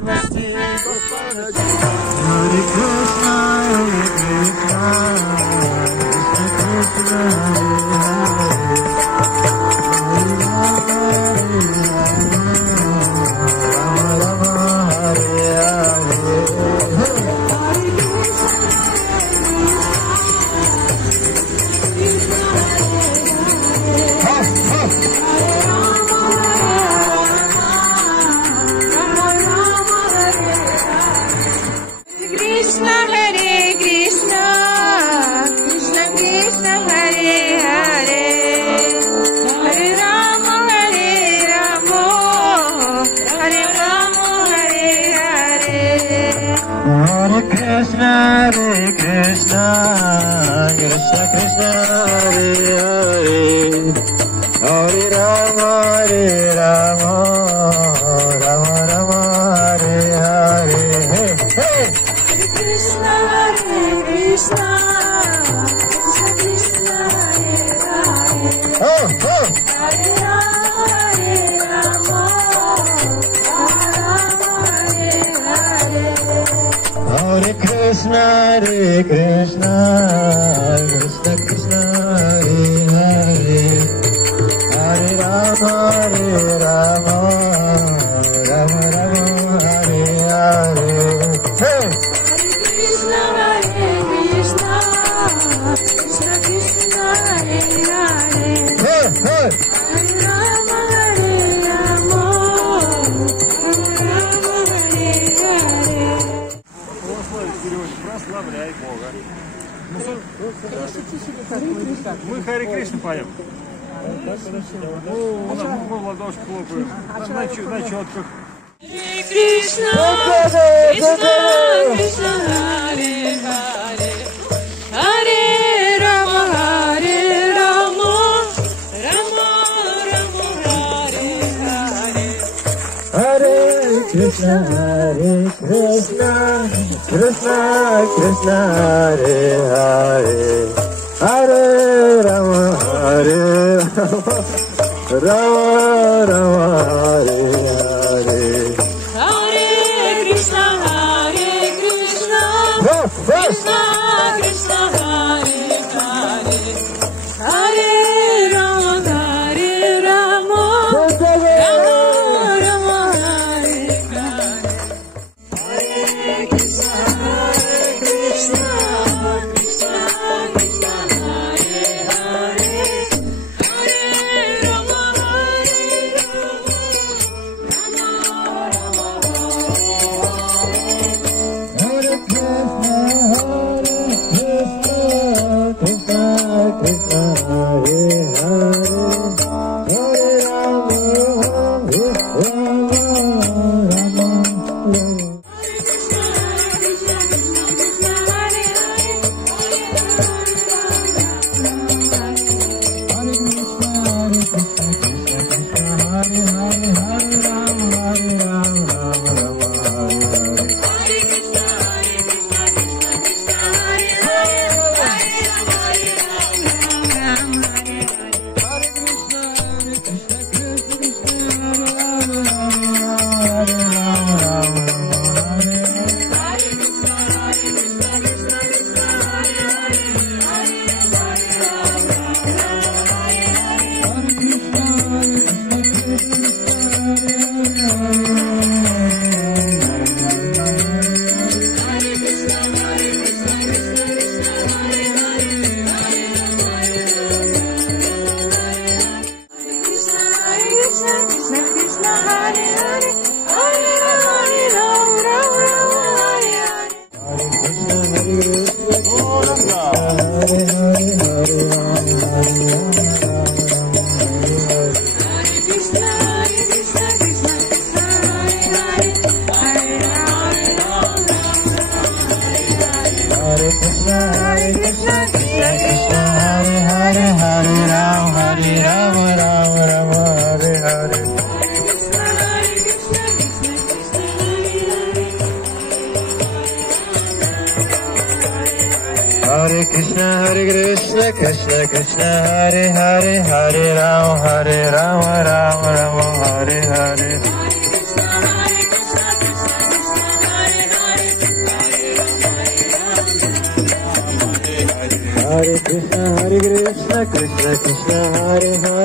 милости, Господа. Hare Krishna, Krishna Krishna Hare Hare Hare Rama Rama Rama Hare Hare. Hey! Krishna Hare Krishna Krishna Hare Hare Oh! Hare Rama Hare Hare Hare Krishna Krishna Krishna Hare Hare Hare Rama Rama Rama Hare Hare. Hey! Krishna Hare Krishna Krishna Hare Hare Hey! Hey! Hare Rama Hare Hare. Прославляй Бога. Мы Харе Кришну поем. Мы в ладошку хлопаем. На четках. Krishna Krishna Krishna Hare Hare Hare Rama Hare Rama Rama Rama Hare Hare Hare Krishna Krishna Krishna Hare Hare Hare Rama Rama Rama Hare Hare. Hare Krishna Krishna Krishna Hare Hare Hare Rama Rama Rama Hare Hare. Hare Krishna Krishna Krishna Hare Hare Hare Rama Hare Krishna Krishna Krishna Hare Hare Hare Rama Rama Rama Hare Hare. Krishna Krishna Hare Hare